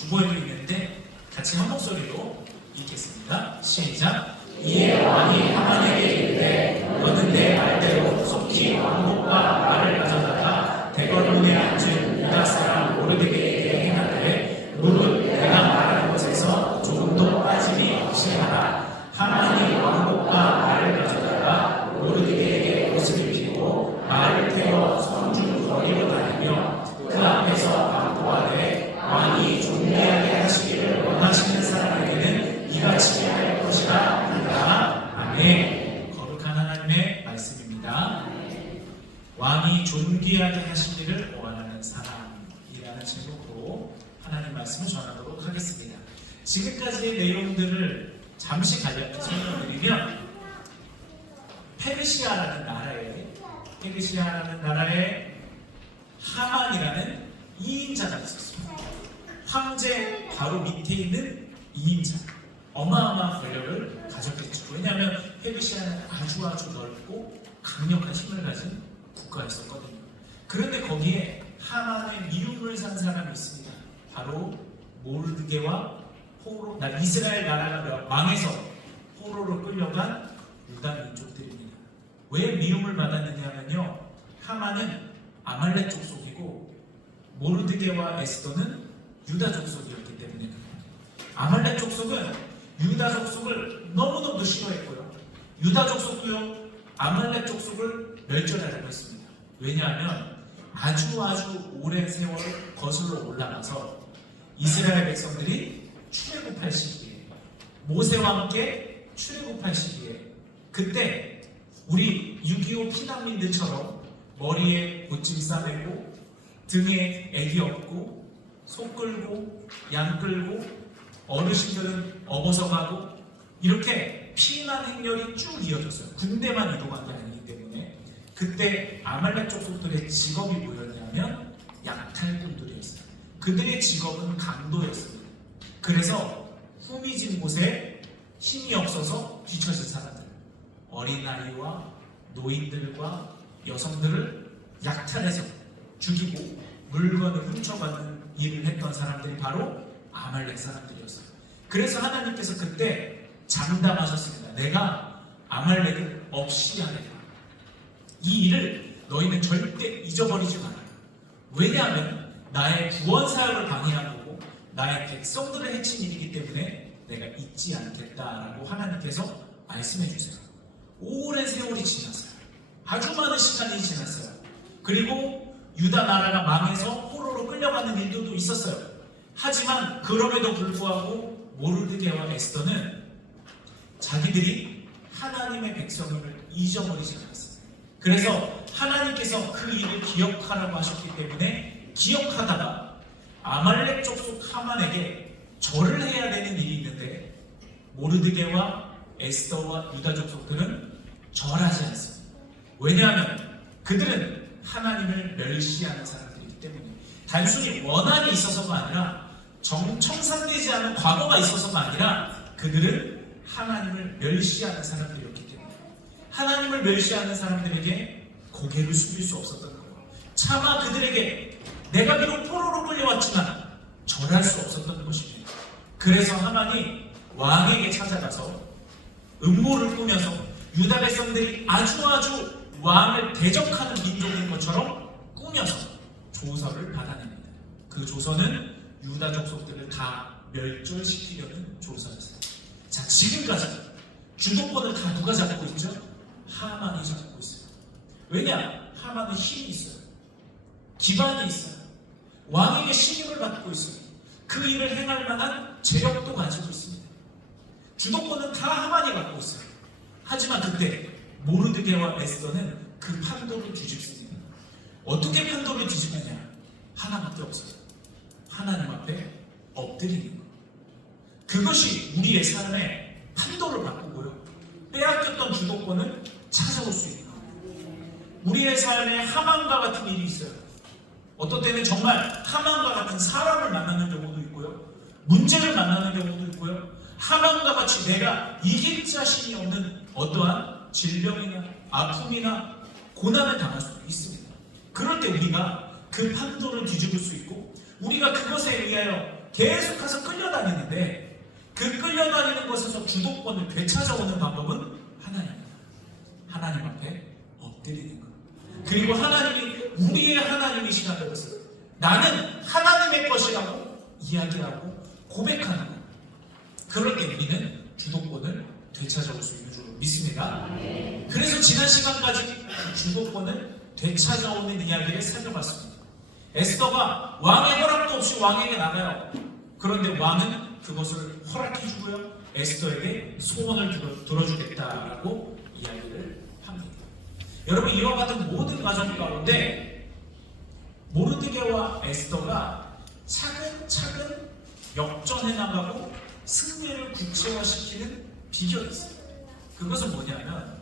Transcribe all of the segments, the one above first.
주보에도 있는데 같이 한 목소리로 읽겠습니다. 시작. 이에 왕이 하만에게 이르되 너는 내 말대로 속히 왕복과 말을 가져다가 대궐문에 앉은 유다 사람 모르드게에게 행하되 무릇 내가 말하는 것에서 조금도 빠짐이 없이 하라. 하만이 왕복과 말을 가져다가 모르드게에게 옷을 입히고 말을 태워 성중 거리로 다니며 그 앞에서 반포하되 왕이 존귀하게 하시기를 원하시는 사람에게는 이같이 할 것이라 하니라. 아멘. 거룩한 하나님의 말씀입니다. 왕이 존귀하게 하시기를 원하는 사람이라는 제목으로 하나님 말씀을 전하도록 하겠습니다. 지금까지의 내용들을 잠시 간략히 설명드리면 페르시아라는 나라에 하만이라는 2인자가 있었습니다. 황제 바로 밑에 있는 2인자, 어마어마한 권력을 가졌겠죠. 왜냐하면 페르시아는 아주 넓고 강력한 힘을 가진 국가였었거든요. 그런데 거기에 하만의 미움을 산 사람이 있습니다. 바로 모르드게와 포로, 이스라엘 나라가 망해서 포로로 끌려간 유다 민족들입니다. 왜 미움을 받았느냐면요, 하만은 아말렉 족속이고 모르드게와 에스더는 유다 족속이었기 때문에 아말렉 족속은 유다 족속을 너무너무 싫어했고요, 유다 족속도요 아말렉 족속을 멸절하려고 했습니다. 왜냐하면 아주 오랜 세월 거슬러 올라가서 이스라엘 백성들이 출애굽할 시기에, 모세와 함께 출애굽할 시기에, 그때 우리 6.25 피난민들처럼 머리에 고침 싸매고 등에 애기 업고 소 끌고 양 끌고 어르신들은 업어서 가고 이렇게 피난 행렬이 쭉 이어졌어요. 군대만 이동한 게 아니기 때문에. 그때 아말렉 족속들의 직업이 뭐였냐면 약탈꾼들이었어요. 그들의 직업은 강도였습니다. 그래서 후미진 곳에 힘이 없어서 뒤처진 사람들, 어린아이와 노인들과 여성들을 약탈해서 죽이고 물건을 훔쳐가는 일을 했던 사람들이 바로 아말렉 사람들이었어요. 그래서 하나님께서 그때 장담하셨습니다. 내가 아말렉을 없이 하겠다. 이 일을 너희는 절대 잊어버리지 마라. 왜냐하면 나의 구원 사역을 방해한 거고 나의 백성들을 해친 일이기 때문에 내가 잊지 않겠다라고 하나님께서 말씀해 주세요. 오랜 세월이 지났어요. 아주 많은 시간이 지났어요. 그리고 유다 나라가 망해서 포로로 끌려가는 일들도 있었어요. 하지만 그럼에도 불구하고 모르드게와 에스더는 자기들이 하나님의 백성임을 잊어버리지 않았어요. 그래서 하나님께서 그 일을 기억하라고 하셨기 때문에 기억하다가 아말렉 족속 하만에게 절을 해야 되는 일이 있는데 모르드게와 에스더와 유다 족속들은 절하지 않습니다. 왜냐하면 그들은 하나님을 멸시하는 사람들이기 때문에, 단순히 원한이 있어서가 아니라 청산되지 않은 과거가 있어서가 아니라 그들은 하나님을 멸시하는 사람들이었기 때문에 하나님을 멸시하는 사람들에게 고개를 숙일 수 없었던 거예요. 차마 그들에게 내가 비록 포로로 끌려왔지만 절할 수 없었던 것입니다. 그래서 하만이 왕에게 찾아가서 음모를 꾸며서 유다 백성들이 아주 왕을 대적하는 민족인 것처럼 꾸며서 조서를 받아냅니다. 그 조서는 유다 족속들을 다 멸절시키려는 조서였어요. 자, 지금까지 주도권을 다 누가 잡고 있죠? 하만이 잡고 있어요. 왜냐? 하만은 힘이 있어요. 기반이 있어요. 왕에게 신임을 받고 있어요. 그 일을 행할 만한 재력도 가지고 있습니다. 주도권은 다 하만이 갖고 있어요. 하지만 그때 모르드게와 에스더는 그 판도를 뒤집습니다. 어떻게 판도를 뒤집느냐? 하나밖에 없어요. 하나님 앞에 엎드리는 것. 그것이 우리의 삶의 판도를 바꾸고요, 빼앗겼던 주도권을 찾아올 수 있는 것. 우리의 삶에 하만과 같은 일이 있어요. 어떤 때는 정말 하만과 같은 사람을 만나는 경우도 있고요, 문제를 만나는 경우도 있고요, 하만과 같이 내가 이길 자신이 없는 어떠한 질병이나 아픔이나 고난을 당할 수도 있습니다. 그럴 때 우리가 그 판도를 뒤집을 수 있고, 우리가 그것에 의하여 계속해서 끌려다니는데 그 끌려다니는 것에서 주도권을 되찾아오는 방법은 하나님입니다. 하나님 앞에 엎드리는 것. 그리고 하나님이 우리의 하나님이시라는 것을 나는 하나님의 것이라고 이야기하고 고백하는 것. 그럴 때 우리는 주도권을 되찾아올 수 있는 줄 믿습니다. 그래서 지난 시간까지 주도권을 되찾아오는 이야기를 살펴봤습니다. 에스더가 왕의 허락도 없이 왕에게 나가요. 그런데 왕은 그것을 허락해주고요, 에스더에게 소원을 들어주겠다라고 이야기를 합니다. 여러분, 이와 같은 모든 과정 가운데 모르드게와 에스더가 차근차근 역전해 나가고 승리를 구체화시키는 비결이 있습니다. 그것은 뭐냐면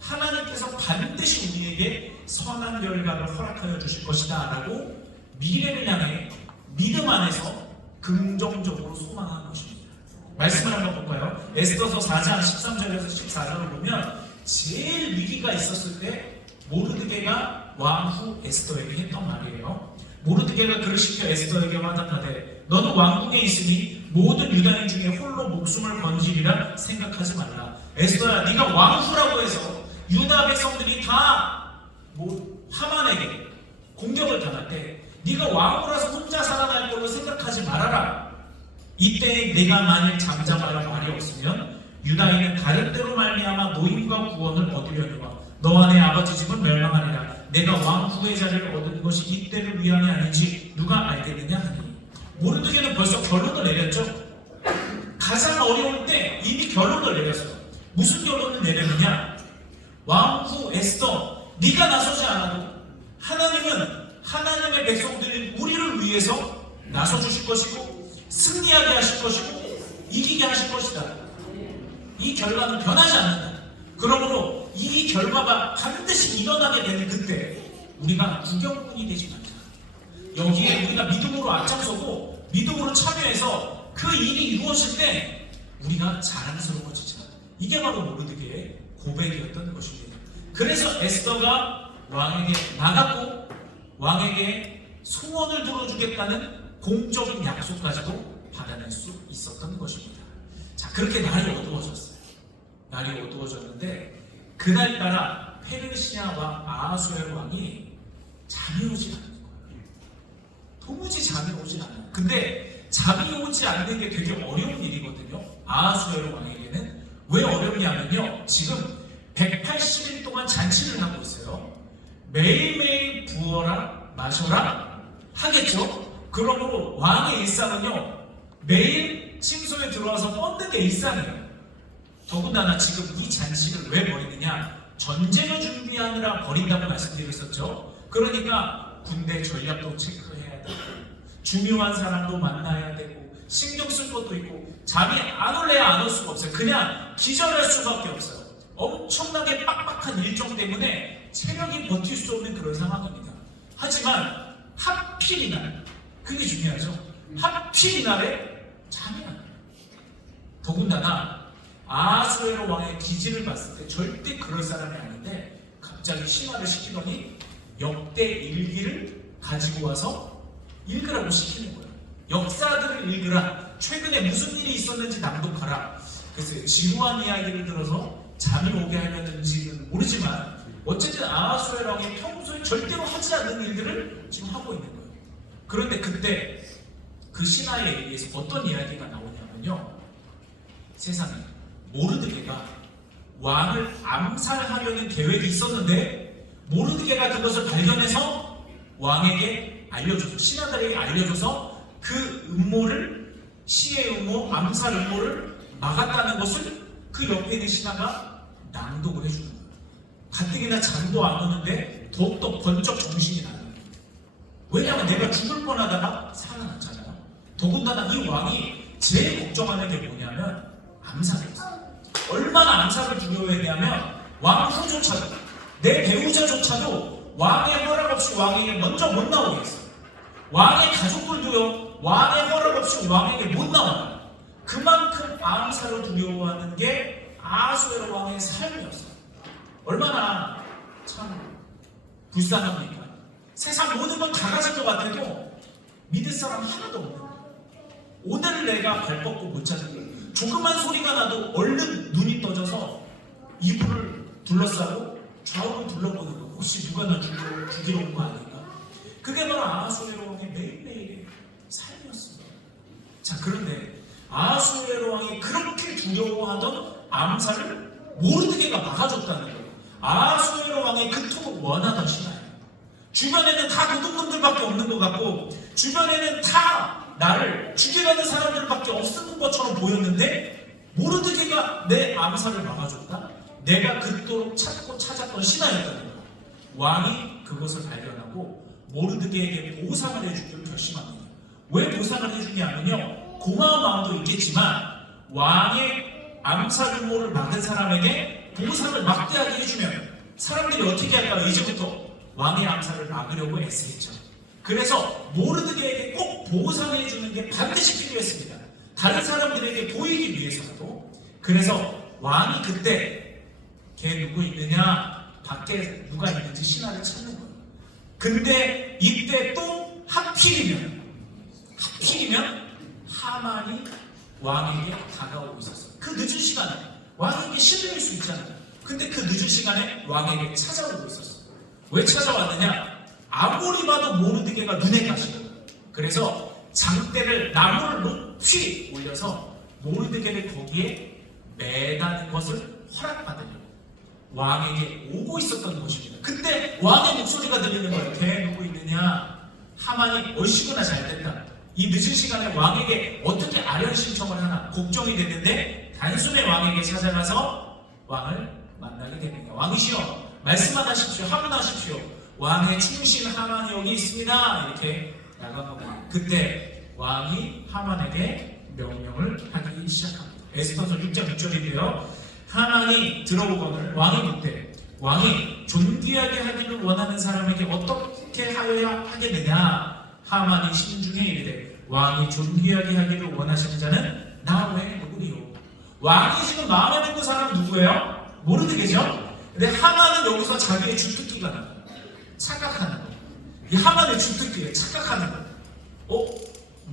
하나님께서 반드시 우리에게 선한 결과를 허락하여 주실 것이다 라고 미래를 향해 믿음 안에서 긍정적으로 소망하는 것입니다. 말씀을 한번 볼까요? 에스더서 4장 13절에서 14절을 보면 제일 위기가 있었을 때 모르드게가 왕후 에스더에게 했던 말이에요. 모르드게가 그를 시켜 에스더에게 화답하되 너는 왕궁에 있으니 모든 유다인 중에 홀로 목숨을 건지리라 생각하지 말라. 에스더야, 네가 왕후라고 해서 유다 백성들이 다 하만에게 공격을 당할 때 네가 왕후라서 혼자 살아날 걸로 생각하지 말아라. 이때 내가 만일 잠잠하여 말이 없으면 유다인은 다른 데로 말미암아 노임과 구원을 얻으려니와 너와 내 아버지 집은 멸망하리라. 내가 왕후의 자리를 얻은 것이 이때를 위함이 아닌지 누가 알겠느냐 하니. 모르드게는 벌써 결론을 내렸죠. 가장 어려울 때 이미 결론을 내렸어요. 무슨 결론을 내렸느냐? 왕후 에스더, 네가 나서지 않아도 하나님은 하나님의 백성들인 우리를 위해서 나서주실 것이고 승리하게 하실 것이고 이기게 하실 것이다. 이 결과는 변하지 않는다. 그러므로 이 결과가 반드시 일어나게 되는 그때 우리가 구경꾼이 되지 말자. 여기에 우리가 믿음으로 앞장서고 믿음으로 참여해서 그 일이 이루어질 때 우리가 자랑스러워지자. 이게 바로 모르드게의 고백이었던 것입니다. 그래서 에스더가 왕에게 나갔고 왕에게 소원을 들어주겠다는 공적인 약속까지도 받아낼 수 있었던 것입니다. 자, 그렇게 날이 어두워졌어요. 날이 어두워졌는데 그날따라 페르시아 왕 아하수에로 왕이 잠이 오지 않는 거예요. 도무지 잠이 오지 않아요. 근데 잠이 오지 않는 게 되게 어려운 일이거든요. 아하수에로 왕에게는. 왜 어렵냐면요, 지금 180일 동안 잔치를 하고 있어요. 매일매일 부어라 마셔라 하겠죠. 그러므로 왕의 일상은요, 매일 침소에 들어와서 뻗는 게 일상이에요. 더군다나 지금 이 잔치를 왜 벌이느냐? 전쟁을 준비하느라 벌인다고 말씀드렸었죠. 그러니까 군대 전략도 체크해야 되고 중요한 사람도 만나야 되고 신경 쓸 것도 있고 잠이 안 올래야 안 올 수가 없어요. 그냥 기절할 수밖에 없어요. 엄청나게 빡빡한 일정 때문에 체력이 버틸 수 없는 그런 상황입니다. 하지만 하필 이날, 그게 중요하죠. 하필 이날에 잠이 안 와요. 더군다나 아하수에로 왕의 기질을 봤을 때 절대 그럴 사람이 아닌데 갑자기 심화를 시키더니 역대 일기를 가지고 와서 읽으라고 시키는 거예요. 역사들을 읽으라. 최근에 무슨 일이 있었는지 낭독하라. 그래서 지루한 이야기를 들어서 잠이 오게 하려는지는 모르지만 어쨌든 아하수에로 왕이 평소에 절대로 하지 않는 일들을 지금 하고 있는 거예요. 그런데 그때 그 신하에 의해서 어떤 이야기가 나오냐면요, 세상에 모르드게가 왕을 암살하려는 계획이 있었는데 모르드게가 그것을 발견해서 왕에게 알려줘서, 신하들에게 알려줘서 그 음모를, 시의 음모, 암살 음모를 막았다는 것을 그 옆에 있는 신하가 낭독을 해주는 거예요. 가뜩이나 잠도 안 오는데 더욱더 번쩍 정신이 나는 거예요. 왜냐하면 내가 죽을 뻔하다가 살아났잖아요. 더군다나 이 왕이 제일 걱정하는 게 뭐냐면 암살이었어요. 얼마나 암살을 두려워했냐면 왕후조차도, 내 배우자조차도 왕의 허락 없이 왕에게 먼저 못 나오게 했어요. 왕의 가족들도요, 왕의 허락 없이 왕에게 못 나와요. 그만큼 암살을 두려워하는 게 아하수에로 왕의 삶이었어요. 얼마나 참 불쌍합니까? 세상 모든 건 다 가진 것 같아도 믿을 사람 하나도 없는 거예요. 오늘 내가 발 뻗고 못 찾는 조그만 소리가 나도 얼른 눈이 떠져서 이불을 둘러싸고 좌우를 둘러보는 거. 혹시 누가 나 죽이러 온 거 아닌가? 그게 바로 아하수에로 왕의 매일매일의 삶이었습니다. 자, 그런데 아하수에로 왕이 그렇게 두려워하던 암살을 모르드게가 막아줬다는 거예요. 아하수에로 왕이 그토록 원하던 신하예요. 주변에는 다 도둑놈들밖에 없는 것 같고 주변에는 다 나를 죽이려는 사람들밖에 없는 것처럼 보였는데 모르드게가 내 암살을 막아줬다? 내가 그토록 찾고 찾았던 신하였다는 거예요. 왕이 그것을 발견하고 모르드게에게 보상을 해주기로 결심합니다. 왜 보상을 해주냐면요, 고마운 마음도 있겠지만 왕의 암살 음모를 막은 사람에게 보상을 막대하게 해주면 사람들이 어떻게 할까요? 이제부터 왕의 암살을 막으려고 애쓰겠죠. 그래서 모르드게에게 꼭 보상해 주는 게 반드시 필요했습니다. 다른 사람들에게 보이기 위해서라도. 그래서 왕이 그때 걔 누구 있느냐, 밖에 누가 있는지 신하를 찾는 거예요. 근데 이때 또 하필이면 하만이 왕에게 다가오고 있었어요. 그 늦은 시간에 왕에게 실례일 수 있잖아요. 근데 그 늦은 시간에 왕에게 찾아오고 있었어요. 왜 찾아왔느냐? 아무리 봐도 모르드게가 눈에 가시거든요. 그래서 장대를 나무를 높이 올려서 모르드게를 거기에 매다는 것을 허락받으려고 왕에게 오고 있었던 것입니다. 그때 왕의 목소리가 들리는 거예요. 걔 누구 있느냐? 하만이 얼씨구나 잘됐다. 이 늦은 시간에 왕에게 어떻게 아련 신청을 하나 걱정이 됐는데 단숨에 왕에게 찾아가서 왕을 만나게 됩니다. 왕이시여, 말씀만 하십시오. 하문하십시오. 왕의 충신 하만이 여기 있습니다. 이렇게 나가고 그때 왕이 하만에게 명령을 하기 시작합니다. 에스더서 6장 6절인데요. 하만이 들어오거늘 왕이 묻되 왕이 존귀하게 하기를 원하는 사람에게 어떻게 하여야 하겠느냐? 하만이 신중에 이르되 왕이 존귀하게 하기를 원하시는 자는 나 외에 누구리요? 왕이 지금 마음에 드는 사람은 누구예요? 모르드게죠? 근데 하만은 여기서 자기의 주특기가 나와요. 착각하는 거예요. 이 하만의 주특기예요. 착각하는 거예요.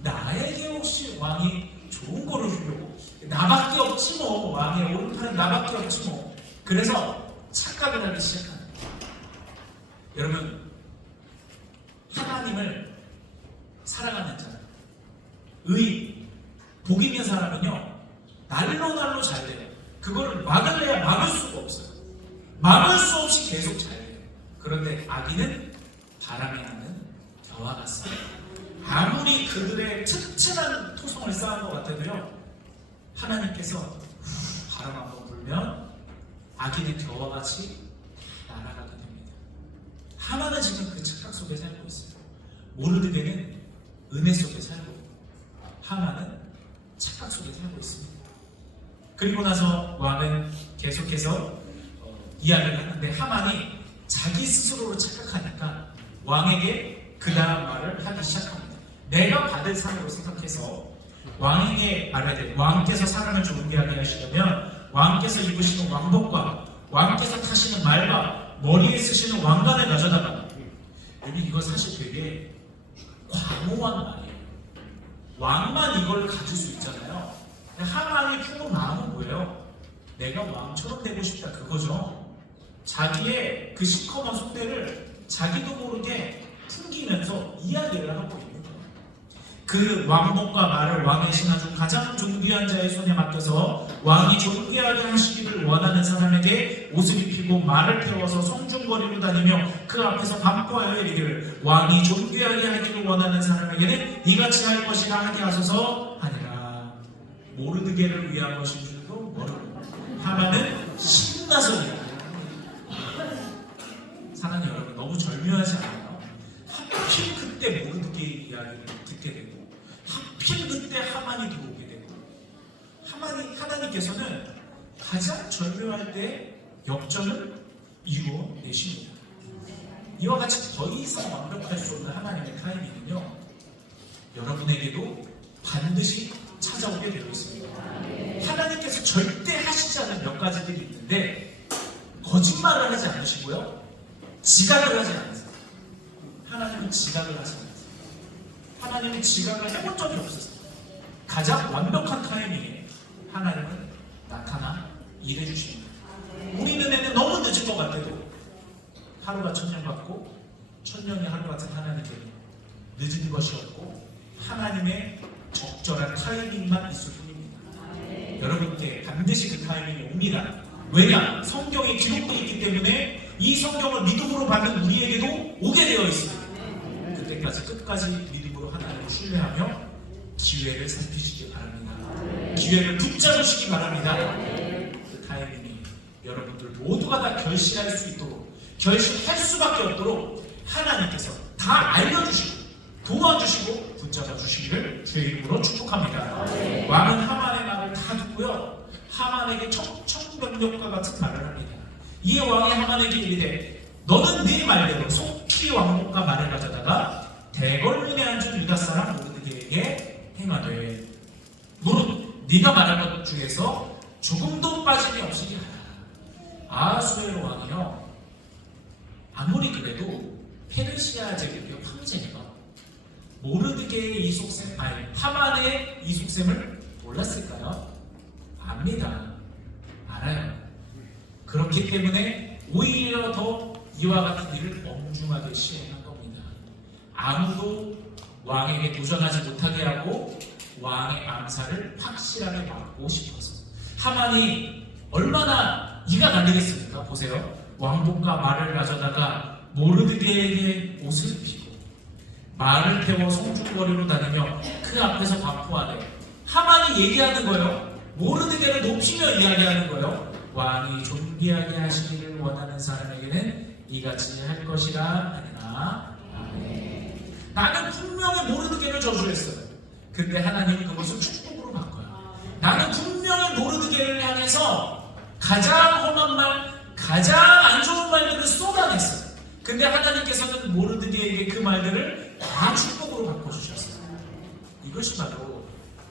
나에게 혹시 왕이 좋은 거를 주려고? 나밖에 없지 뭐. 왕의 오른팔은 나밖에 없지 뭐. 그래서 착각을 하기 시작하는 거예요. 여러분, 하나님을 사랑하는 자, 복 있는 사람은요, 날로 잘 돼요. 그거를 막을래야 막을 수가 없어요. 막을 수 없이 계속 잘 돼요. 그런데 악인은 바람에 나는 겨와 같습니다. 아무리 그들의 튼튼한 토성을 쌓은 것 같아도요, 하나님께서 바람 한번 불면 악인의 겨와 같이 날아가게 됩니다. 하나는 지금 그 착각 속에 살고 있어요. 모르드게는 은혜 속에 살고 있고 하나는 착각 속에 살고 있습니다. 그리고 나서 왕은 계속해서 이야기를 하는데 하만이 자기 스스로로 착각하니까 왕에게 그 다음 말을 하기 시작합니다. 내가 받을 상으로 생각해서 왕에게 말하되 왕께서 사람을 존귀하게 하시려면 왕께서 입으시는 왕복과 왕께서 타시는 말과 머리에 쓰시는 왕관을 가져다가, 여러분 이거 사실 되게 과모한 말이에요. 왕만 이걸 가질 수 있잖아요. 하만이 품은 마음은 뭐예요? 내가 왕처럼 되고 싶다, 그거죠. 자기의 그 시커먼 속대를 자기도 모르게 풍기면서 이야기를 하고 있는 거예요. 그 왕복과 말을 왕의 신하 중 가장 존귀한 자의 손에 맡겨서 왕이 존귀하게 하시기를 원하는 사람에게 옷을 입히고 말을 태워서 성중거리로 다니며 그 앞에서 반포하여 이르기를 왕이 존귀하게 하기를 원하는 사람에게는 이같이 할 것이라 하게 하소서 하니라. 모르드게를 위한 것인 줄도 모르고 하만은 신나서 이야기합니다. 사랑하는 여러분, 너무 절묘하지 않아요? 하필 그때 모르드게의 이야기를 듣게 되고 하필 그때 하만이 들어오게 되고 하나님께서는 가장 절묘할 때 역전을 이루어내십니다. 이와 같이 더 이상 완벽할 수 없는 하나님의 타이밍은요, 여러분에게도 반드시 찾아오게 되어 있습니다. 하나님께서 절대 하시지 않은 몇 가지들이 있는데 거짓말을 하지 않으시고요, 지각을 하지 않으세요. 하나님은 지각을 하지 않으세요. 하나님은 지각을 해본 적이 없으세요. 가장 완벽한 타이밍에 하나님은 나타나 일해주십니다. 우리 눈에는 너무 늦은 것 같아도 하루가 천년 같고 천년이 하루 같은 하나님께는 늦은 것이 없고 하나님의 적절한 타이밍만 있을 뿐입니다. 여러분께 반드시 그 타이밍이 옵니다. 왜냐? 성경에 기록되어 있기 때문에 이 성경을 믿음으로 받는 우리에게도 오게 되어 있습니다. 그때까지 끝까지 믿음으로 하나님을 신뢰하며 기회를 살피시기 바랍니다. 기회를 붙잡으시기 바랍니다. 그 타이밍이 여러분들 모두가 다 결실할 수 있도록, 결실할 수밖에 없도록 하나님께서 다 알려주시고 도와주시고 붙잡아 주시기를 주의 이름으로 축복합니다. 왕은 하만의 말을 다 듣고요, 하만에게 청천벽력과 같은 말을 합니다. 이 왕이 하만에게 이르되 너는 네 말대로 속히 왕복과 말을 가져다가 대궐문에 앉은 유다 사람 모르드게에게 행하되 무릇 네가 말한 것 중에서 조금도 빠짐이 없으게 하라. 아수에로 왕이요, 아무리 그래도 페르시아 제국의 황제가 모르드게의 이속셈, 아니 하만의 이속셈을 몰랐을까요? 압니다. 알아요. 그렇기 때문에 오히려 더 이와 같은 일을 엄중하게 시행한 겁니다. 아무도 왕에게 도전하지 못하게 하고 왕의 암살을 확실하게 막고 싶어서. 하만이 얼마나 이가 날리겠습니까? 보세요. 왕복과 말을 가져다가 모르드게에게 옷을 입히고 말을 태워 송중거리로 다니며 그 앞에서 반포하되, 하만이 얘기하는 거예요. 모르드게를 높이며 이야기하는 거예요. 왕이 존귀하게 하시기를 원하는 사람에게는 이같이 할 것이라 하니라. 나는 분명히 모르드게를 저주했어요. 근데 하나님은 그것을 축복으로 바꿔요. 나는 분명히 모르드게를 향해서 가장 험한 말, 가장 안 좋은 말들을 쏟아냈어요. 근데 하나님께서는 모르드게에게 그 말들을 다 축복으로 바꿔주셨어요. 이것이 바로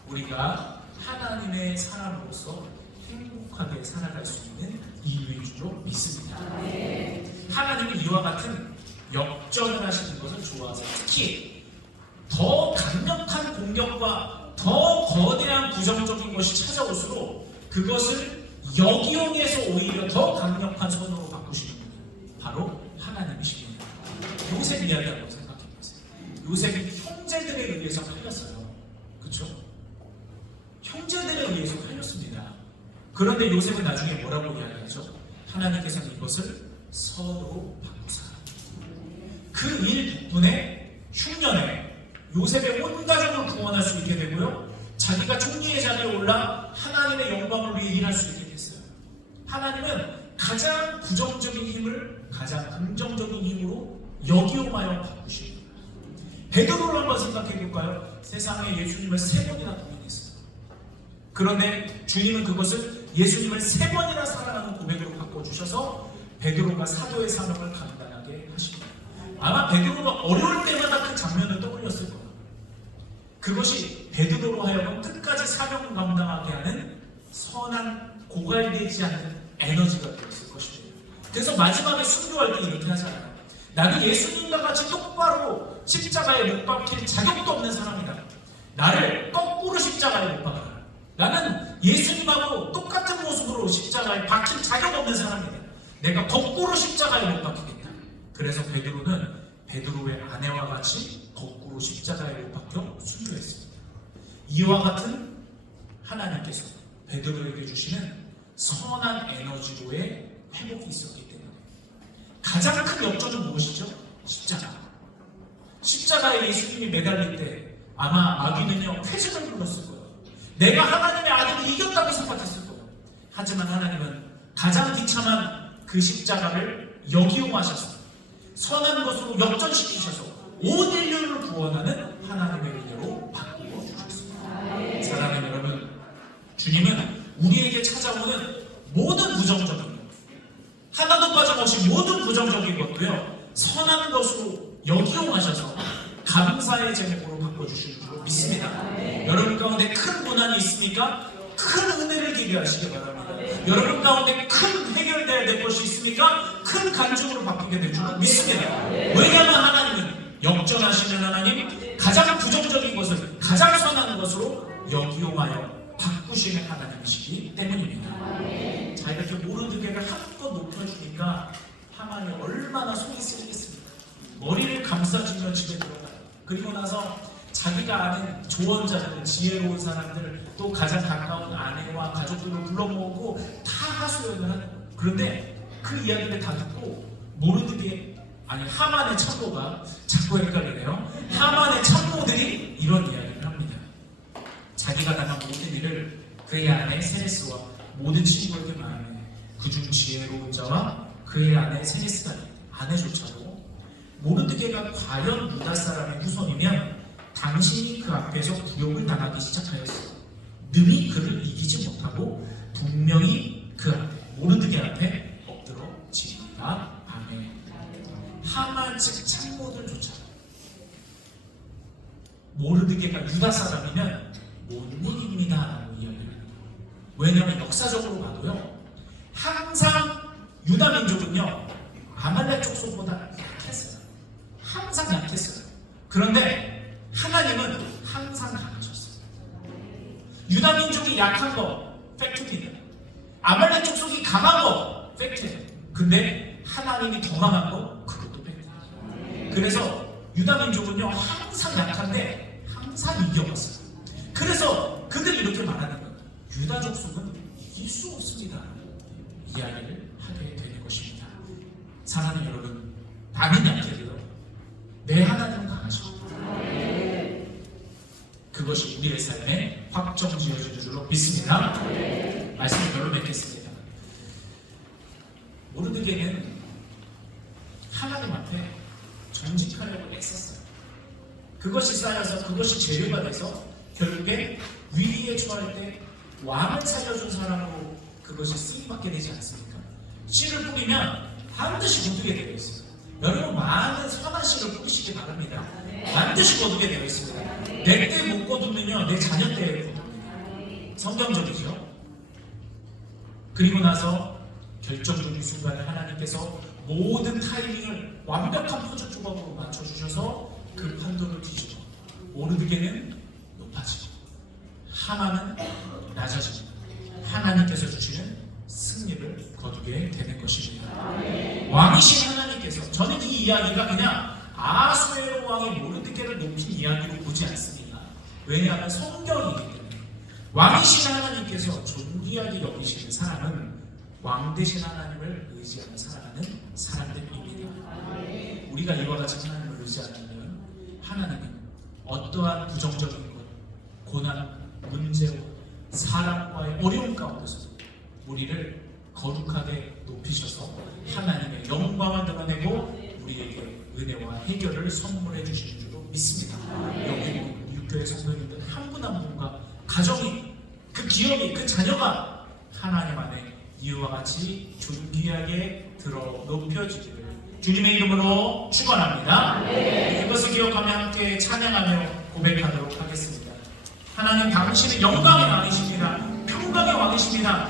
우리가 하나님의 사람으로서 행복하게 살아갈 수 있는 이유인 줄로 믿습니다. 하나님은 이와 같은 역전을 하시는 것을 좋아하세요. 특히 더 강력한 공격과 더 거대한 부정적인 것이 찾아올수록 그것을 역이용해서 오히려 더 강력한 선으로 바꾸시는 분이 바로 하나님이십니다. 요셉 이야기 한번 생각해 보세요. 요셉이 형제들에 의해서 팔렸어요. 그렇죠? 형제들에 의해서 팔렸습니다. 그런데 요셉은 나중에 뭐라고 이야기하죠? 하나님께서는 이것을 선으로 바꾸사. 그 일 덕분에 흉년에 요셉의 온 가족을 구원할 수 있게 되고요, 자기가 총리의 자리에 올라 하나님의 영광을 위해 일할 수 있게 됐어요. 하나님은 가장 부정적인 힘을 가장 긍정적인 힘으로 역이용하여 바꾸십니다. 베드로를 한번 생각해 볼까요? 세상에 예수님을 3번이나 부인했어요. 그런데 주님은 그것을 예수님을 3번이나 사랑하는 고백으로 바꿔주셔서 베드로가 사도의 사명을 감당하게 하십니다. 아마 베드로가 어려울 때마다 그 장면을 떠올렸을 거예요. 그것이 베드로로 하여금 끝까지 사명을 감당하게 하는 선한, 고갈되지 않는 에너지가 되었을 것입니다. 그래서 마지막에 순교할 때 이렇게 하잖아요. 나는 예수님과 같이 똑바로 십자가에 못 박힐 자격도 없는 사람이다. 나를 거꾸로 십자가에 못 박아라. 나는 예수님하고 똑같은 모습으로 십자가에 박힐 자격 없는 사람이다. 내가 거꾸로 십자가에 못 박히겠다. 그래서 베드로는 베드로의 아내와 같이 거꾸로 십자가에 못 박혀 순교했습니다. 이와 같은 하나님께서 베드로에게 주시는 선한 에너지로의 회복이 있었기 때문에 가장 큰 역전은 무엇이죠? 십자가. 십자가에 예수님이 매달릴 때 아마 마귀는요 회심을 불렀을 거예요. 내가 하나님의 아들을 이겼다고 생각했을 거예요. 하지만 하나님은 가장 비참한 그 십자가를 역이용하셔서 선한 것으로 역전시키셔서 온 인류를 구원하는 하나님의 은혜로 바꾸어 주셨습니다. 사랑하는 여러분, 주님은 우리에게 찾아오는 모든 부정적인 것, 하나도 빠짐없이 모든 부정적인 것도요 선한 것으로 역이용하셔서 감사의 제목으로 바꿔주실 줄 믿습니다. 여러분 가운데 큰 고난이 있습니까? 큰 은혜를 기대하시기 바랍니다. 여러분 가운데 큰 해결돼야 될 것이 있습니까? 큰 간증으로 바뀌게 될 줄 믿습니다. 왜냐하면 하나님은 역전하시는 하나님, 가장 부정적인 것을 가장 선한 것으로 역이용하여 바꾸시는 하나님이시기 때문입니다. 자, 이렇게 모르드게를 한껏 높여주니까 하만이 얼마나 속이 쓰리겠습니까? 머리를 감싸주며 집에 들어가요. 그리고 나서 자기가 아는 조언자들, 지혜로운 사람들, 또 가장 가까운 아내와 가족들을 불러 모으고 다 하소연을 하는 거예요. 그런데 그 이야기를 다 듣고 하만의 참모가, 자꾸 헷갈리네요. 하만의 참모들이 이런 이야기를 합니다. 자기가 당한 모든 일을 그의 아내 세레스와 모든 친구에게 말하며 그중 지혜로운 자와 그의 아내 세레스가 아내조차도 모르드게가 과연 유다 사람의 후손이면 당신이 그 앞에서 굴욕을 당하기 시작하였어. 능히 그를 이기지 못하고 분명히 그 앞에, 모르드게 앞에 엎드러지리라. 아멘. 하만 즉 참모들조차 모르드게가 유다 사람이면 못 일입니다 라고 이야기를 합니다. 왜냐하면 역사적으로 봐도요, 항상 유다 민족은요 아말렉 족속보다 약했어요. 항상 약했어요. 그런데 하나님은 항상 강하셨어요. 유다 민족이 약한 거 팩트입니다. 아말렉 족속이 강한 거 팩트예요. 근데 하나님이 더 강한 거 그것도 팩트예요. 그래서 유다 민족은요 항상 약한데 항상 이겨왔어요. 그래서 그들이 이렇게 말하는 거예요. 유다 족속은 이길 수 없습니다. 이야기를 하게 되는 것입니다. 사랑하는 여러분, 나는 약해도요 내 하나님은 강하십니다. 그것이 우리의 삶에 확정 지어지는 줄로 믿습니다. 말씀을 별로 맺겠습니다. 모르드게는 하나님 앞에 정직하려고 애썼어요. 그것이 쌓여서 그것이 재료가 돼서 결국에 위기에 처할 때 왕을 살려준 사람으로 그것이 쓰임받게 되지 않습니까? 씨를 뿌리면 반드시 거두게 되어 있어요. 여러분, 많은 선한 씨를 뿌리시기 바랍니다. 반드시 거두게 되어 있습니다. 내 때 못 거두면요 내 자녀 때에 거둡니다. 성경적이죠. 그리고 나서 결정적인 순간에 하나님께서 모든 타이밍을 완벽한 포즈 조각으로 맞춰주셔서 그 판도를 뒤집어 모르드게는 높아지고 하만은 낮아지고 하나님께서 주시는 승리를 거두게 되는 것입니다. 왕이신 하나님께서, 저는 이 이야기가 그냥 아수에로 왕이 모르드게를 높인 이야기로 보지 않습니다. 왜냐하면 성경이기 때문에. 왕이신 하나님께서 존귀하게 여기시는 사람은 왕 대신 하나님을 의지하며 살아가는 사람들입니다. 우리가 이와 같이 하나님을 의지하면 하나님은 어떠한 부정적인 것, 고난, 문제와 사람과의 어려움 가운데서 우리를 거룩하게 높이셔서 하나님의 영광을 드러내고 우리에게 은혜와 해결을 선물해 주시는 줄로 믿습니다. 여기 육교의 성도님들 한 분 한 분과 가정이, 그 기업이, 그 자녀가 하나님 안에 이와 같이 존귀하게 들어 높여지기를 주님의 이름으로 축원합니다. 이것을 기억하며 함께 찬양하며 고백하도록 하겠습니다. 하나님, 당신은 영광의 왕이십니다. 평강의 왕이십니다.